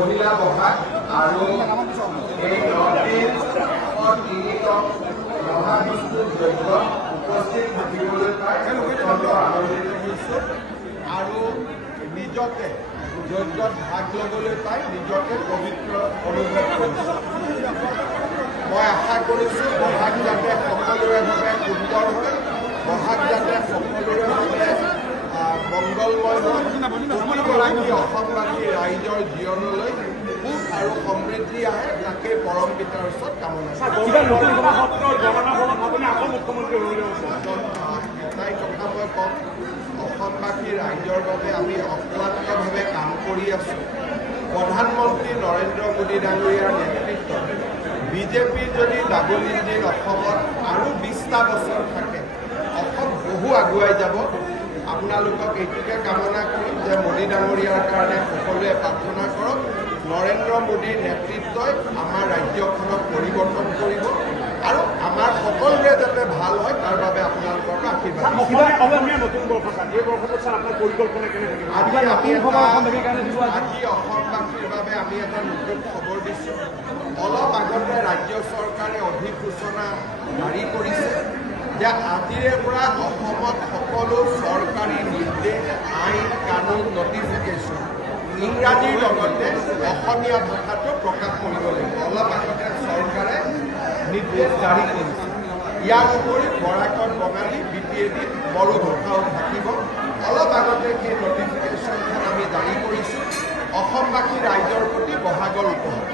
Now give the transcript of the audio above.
মহিলা বহাগ আৰু এই 9 দিন 3তম মহাবিষ্ণু যজ্ঞ উপস্থিত থাকিবলৈ পাই অত্যন্ত আনন্দিত হৈছোঁ আৰু নিজকে যজ্ঞত ভাগ ল'বলৈ পাই নিজকে পবিত্ৰ অনুভৱ কৰিছোঁ। মই আশা কৰিছোঁ বহাগ যাতে সকলোৰে বাবে সুন্দৰ হয়, বহাগ যাতে সকলোৰে বাবে মংগলময় হয়, অসমবাসী ৰাইজৰ জীৱনলৈ সুখ আৰু সমৃদ্ধি আহে তাকে পৰম পিতাৰ ওচৰত কামনা এটাই কথা মই কম, অসমবাসী ৰাইজৰ বাবে আমি অক্লান্তভাৱে কাম কৰি আছোঁ। প্ৰধানমন্ত্ৰী নৰেন্দ্ৰ মোদী ডাঙৰীয়াৰ নেতৃত্বত বিজেপিৰ যদি ডাবল ইঞ্জিন অসমত আৰু 20টা বছৰ থাকে, অসম বহু আগুৱাই যাব। আপোনালোকক এইটোকে কামনা কৰিম যে মোদী ডাঙৰীয়াৰ কাৰণে সকলোৱে প্ৰাৰ্থনা কৰক, নৰেন্দ্ৰ মোদীৰ নেতৃত্বই আমাৰ ৰাজ্যখনক পৰিৱৰ্তন কৰিব আৰু আমাৰ সকলোৰে যাতে ভাল হয় তাৰ বাবে আপোনালোকৰ আশীৰ্বাদ। আজি অসমবাসীৰ বাবে আমি এটা নতুন খবৰ দিছোঁ। অলপ আগতে ৰাজ্য চৰকাৰে অধিসূচনা জাৰি কৰিছে যে আজিৰে পৰা অসমত সকলো চৰকাৰী নিৰ্দেশ, আইন কানুন, নটিফিকেশ্যন ইংৰাজীৰ লগতে অসমীয়া ভাষাটো প্ৰকাশ কৰিব লাগিব। অলপ আগতে চৰকাৰে নিৰ্দেশ জাৰি কৰিছে। ইয়াৰ উপৰি বৰাকত বঙালী, BPAD বড়ো ভাষাও থাকিব। অলপ আগতে সেই নটিফিকেশ্যনখন আমি জাৰি কৰিছোঁ অসমবাসী ৰাইজৰ প্ৰতি বহাগৰ উপহাৰ।